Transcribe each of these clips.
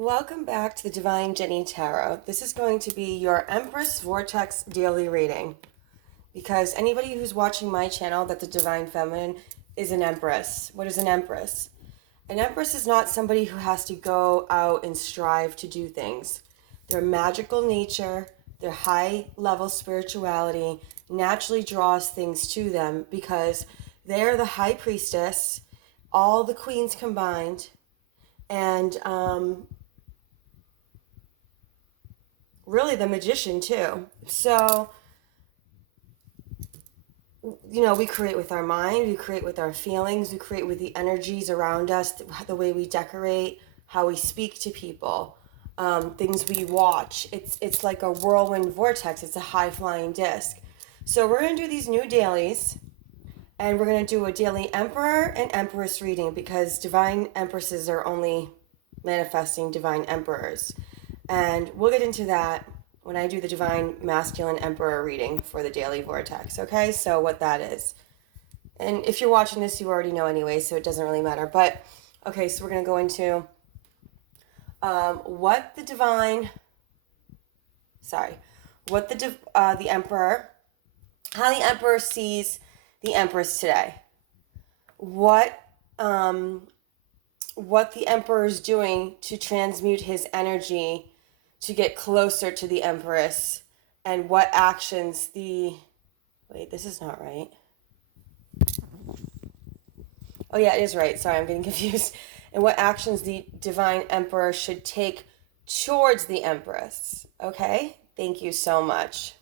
Welcome back to the Divine Jenny Tarot. This is going to be your Empress Vortex daily reading. Because anybody who's watching my channel that's a Divine Feminine is an Empress. What is an Empress? An Empress is not somebody who has to go out and strive to do things. Their magical nature, their high level spirituality naturally draws things to them because they're the high priestess, all the queens combined, and really the magician too. So, we create with our mind, we create with our feelings, we create with the energies around us, the way we decorate, how we speak to people, things we watch. It's like a whirlwind vortex. It's a high-flying disc. So we're going to do these new dailies, and we're going to do a daily Emperor and Empress reading because Divine Empresses are only manifesting Divine Emperors. And we'll get into that when I do the Divine Masculine Emperor reading for the Daily Vortex, okay? So what that is. And if you're watching this, you already know anyway, so it doesn't really matter. But, okay, so we're going to go into what the Emperor, how the Emperor sees the Empress today. What the Emperor is doing to transmute his energy to get closer to the Empress, and what actions wait, this is not right. Oh yeah, it is right. Sorry, I'm getting confused. And what actions the Divine Emperor should take towards the Empress. Okay? Thank you so much.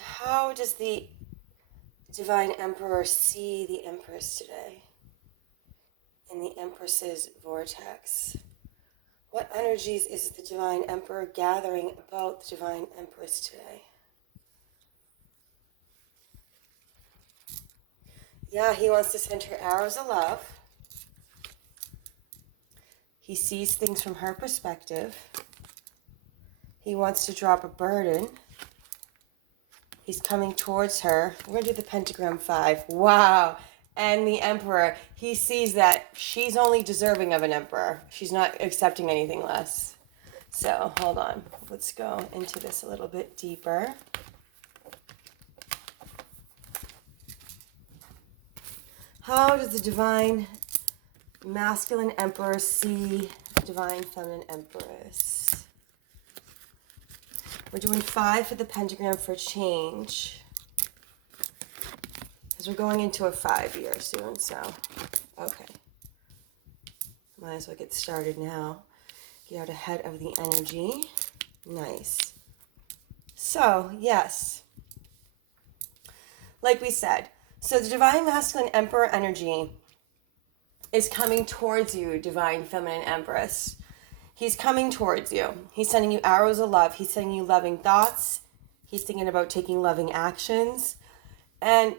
How does the Divine Emperor see the Empress today? In the Empress's vortex. What energies is the Divine Emperor gathering about the Divine Empress today? Yeah, he wants to send her arrows of love. He sees things from her perspective. He wants to drop a burden. He's coming towards her. We're going to do the pentagram 5. Wow. And the Emperor, he sees that she's only deserving of an Emperor. She's not accepting anything less. So, hold on. Let's go into this a little bit deeper. How does the Divine Masculine Emperor see the Divine Feminine Empress? We're doing 5 for the pentagram for change. Because we're going into a 5 year soon, so, okay. Might as well get started now. Get out ahead of the energy. Nice. So, yes. Like we said, so the Divine Masculine Emperor energy is coming towards you, Divine Feminine Empress. He's coming towards you. He's sending you arrows of love. He's sending you loving thoughts. He's thinking about taking loving actions. And,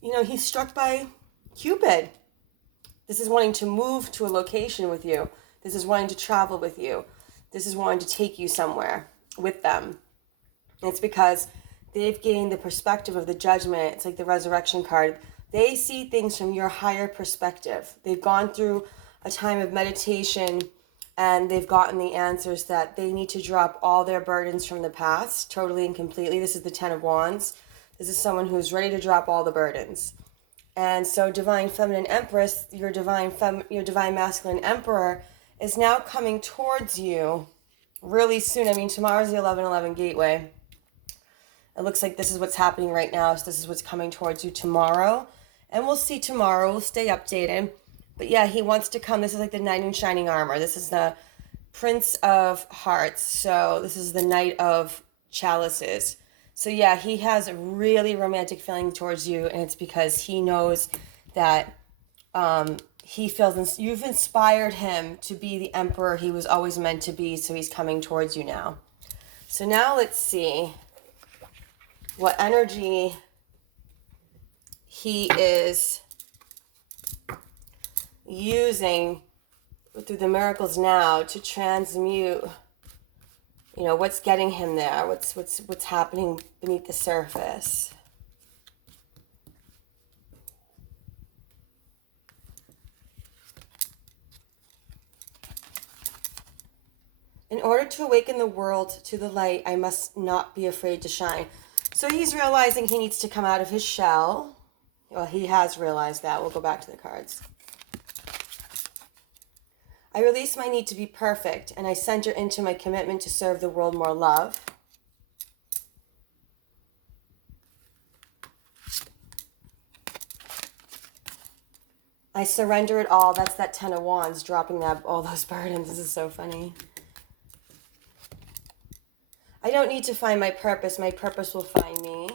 he's struck by Cupid. This is wanting to move to a location with you. This is wanting to travel with you. This is wanting to take you somewhere with them. And it's because they've gained the perspective of the Judgment. It's like the Resurrection card. They see things from your higher perspective. They've gone through a time of meditation, and they've gotten the answers that they need to drop all their burdens from the past, totally and completely. This is the 10 of Wands. This is someone who's ready to drop all the burdens. And so Divine Feminine Empress, your Divine Masculine Emperor, is now coming towards you really soon. I mean, tomorrow's the 11/11 gateway. It looks like this is what's happening right now. So this is what's coming towards you tomorrow. And we'll see tomorrow. We'll stay updated. But yeah, he wants to come. This is like the knight in shining armor. This is the Prince of Hearts. So this is the Knight of Chalices. So yeah, he has a really romantic feeling towards you. And it's because he knows that he feels you've inspired him to be the Emperor he was always meant to be. So he's coming towards you now. So now let's see what energy he is using through the miracles now to transmute, you know, what's getting him there, what's happening beneath the surface. In order to awaken the world to the light, I must not be afraid to shine. So he's realizing he needs to come out of his shell. Well, he has realized that. We'll go back to the cards. I release my need to be perfect, and I center into my commitment to serve the world more love. I surrender it all. That's that Ten of Wands, dropping all those burdens. This is so funny. I don't need to find my purpose. My purpose will find me.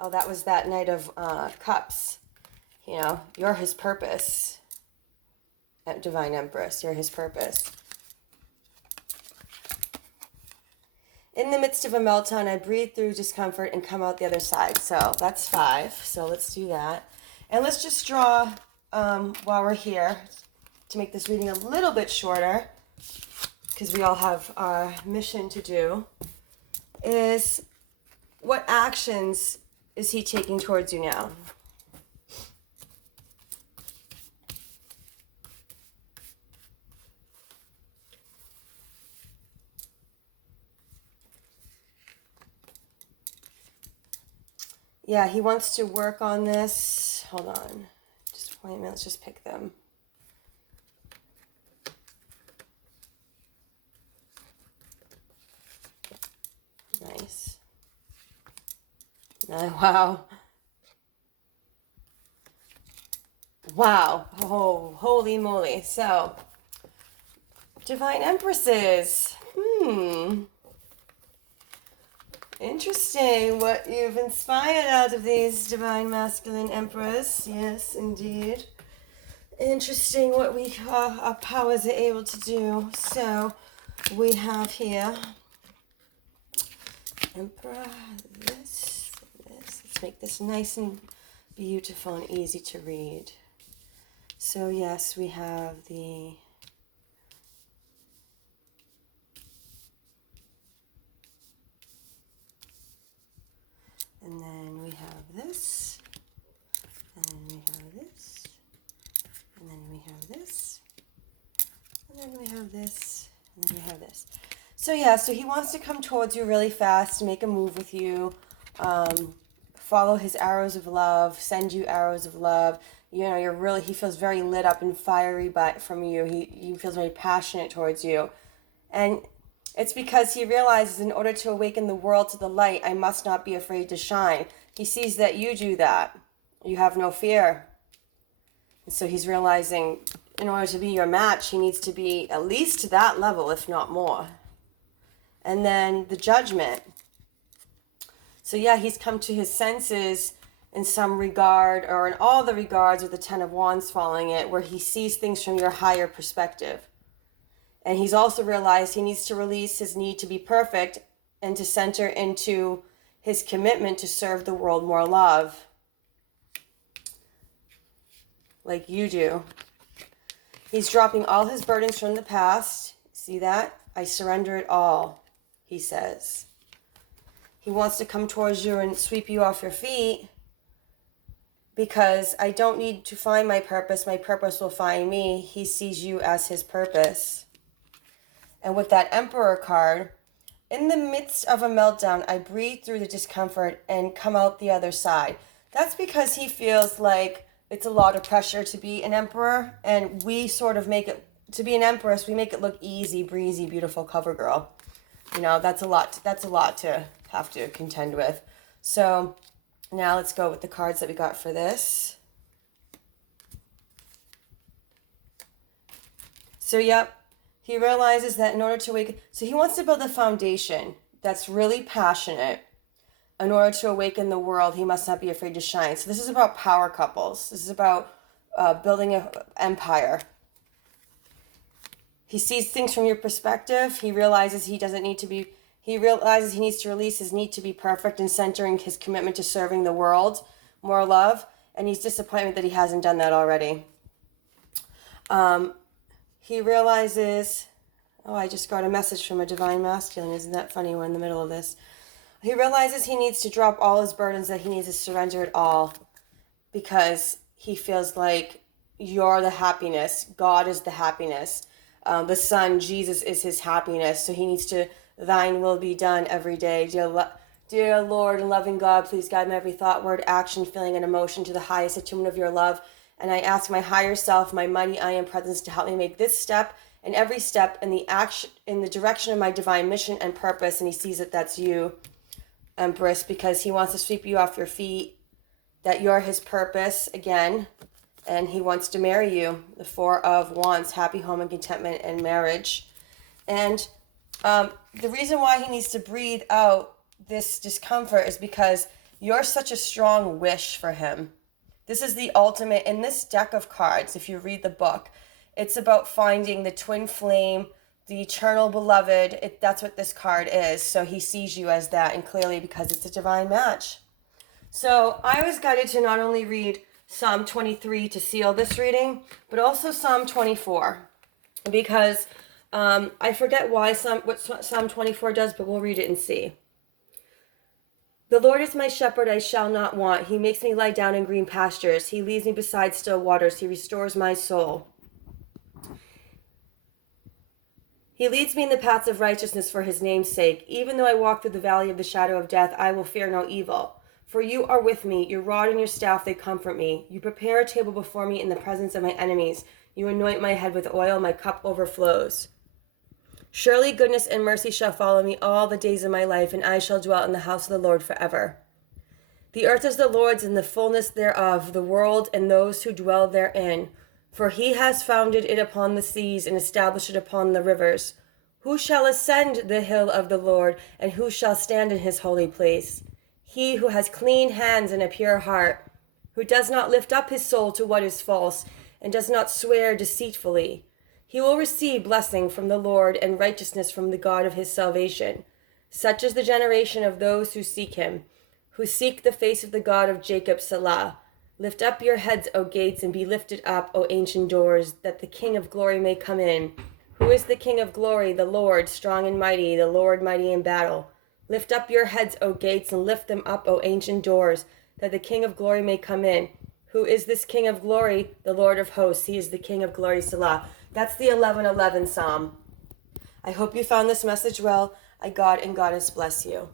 Oh, that was that Knight of Cups. You know, you're his purpose. Divine Empress, you're his purpose. In the midst of a meltdown, I breathe through discomfort and come out the other side. So that's 5. So let's do that. And let's just draw, while we're here, to make this reading a little bit shorter, because we all have our mission to do, is what actions is he taking towards you now? Yeah, he wants to work on this. Hold on. Just wait a minute. Let's just pick them. Nice. Wow. Wow. Oh, holy moly. So, Divine Empresses. Interesting what you've inspired out of these Divine Masculine Empress. Yes, indeed. Interesting what our powers are able to do. So, we have here Emperor, this. Let's make this nice and beautiful and easy to read. So, yes, we have the... And then we have this, and we have this, and then we have this, and then we have this, and then we have this. So yeah, so he wants to come towards you really fast, make a move with you, follow his arrows of love, send you arrows of love. You know, he feels very lit up and fiery from you. He feels very passionate towards you. And it's because he realizes in order to awaken the world to the light, I must not be afraid to shine. He sees that you do that. You have no fear. And so he's realizing in order to be your match, he needs to be at least to that level, if not more. And then the Judgment. So yeah, he's come to his senses in some regard, or in all the regards with the Ten of Wands following it, where he sees things from your higher perspective. And he's also realized he needs to release his need to be perfect and to center into his commitment to serve the world more love. Like you do. He's dropping all his burdens from the past. See that? I surrender it all, he says. He wants to come towards you and sweep you off your feet because I don't need to find my purpose. My purpose will find me. He sees you as his purpose. And with that Emperor card, in the midst of a meltdown, I breathe through the discomfort and come out the other side. That's because he feels like it's a lot of pressure to be an emperor, and we sort of make it, to be an empress, we make it look easy, breezy, beautiful cover girl. You know, that's a lot to have to contend with. So now let's go with the cards that we got for this. So, yep. He realizes that in order to awaken, so he wants to build a foundation that's really passionate. In order to awaken the world, he must not be afraid to shine. So this is about power couples. This is about building an empire. He sees things from your perspective. He realizes he doesn't need to be He realizes he needs to release his need to be perfect and centering his commitment to serving the world, more love, and he's disappointed that he hasn't done that already. He realizes, oh, I just got a message from a divine masculine. Isn't that funny? We're in the middle of this. He realizes he needs to drop all his burdens, that he needs to surrender it all, because he feels like you're the happiness. God is the happiness. The Son, Jesus, is his happiness. So he needs to, thine will be done every day. Dear Lord and loving God, please guide my every thought, word, action, feeling, and emotion to the highest attunement of your love. And I ask my higher self, my mighty I am presence, to help me make this step and every step in the action, in the direction of my divine mission and purpose. And he sees that that's you, Empress, because he wants to sweep you off your feet, that you're his purpose again, and he wants to marry you. The Four of Wands, happy home and contentment and marriage. And the reason why he needs to breathe out this discomfort is because you're such a strong wish for him. This is the ultimate, in this deck of cards, if you read the book, it's about finding the twin flame, the eternal beloved. That's what this card is. So he sees you as that, and clearly because it's a divine match. So I was guided to not only read Psalm 23 to seal this reading, but also Psalm 24, because I forget what Psalm 24 does, but we'll read it and see. The Lord is my shepherd, I shall not want. He makes me lie down in green pastures. He leads me beside still waters. He restores my soul. He leads me in the paths of righteousness for his name's sake. Even though I walk through the valley of the shadow of death, I will fear no evil. For you are with me, your rod and your staff, they comfort me. You prepare a table before me in the presence of my enemies. You anoint my head with oil, my cup overflows. Surely goodness and mercy shall follow me all the days of my life, and I shall dwell in the house of the Lord forever. The earth is the Lord's and the fullness thereof, the world and those who dwell therein. For he has founded it upon the seas and established it upon the rivers. Who shall ascend the hill of the Lord, and who shall stand in his holy place? He who has clean hands and a pure heart, who does not lift up his soul to what is false, and does not swear deceitfully. He will receive blessing from the Lord and righteousness from the God of his salvation. Such is the generation of those who seek him, who seek the face of the God of Jacob, Selah. Lift up your heads, O gates, and be lifted up, O ancient doors, that the King of glory may come in. Who is the King of glory? The Lord, strong and mighty, the Lord mighty in battle. Lift up your heads, O gates, and lift them up, O ancient doors, that the King of glory may come in. Who is this King of glory? The Lord of hosts. He is the King of glory, Selah. That's the 11:11 Psalm. I hope you found this message well. I God and Goddess bless you.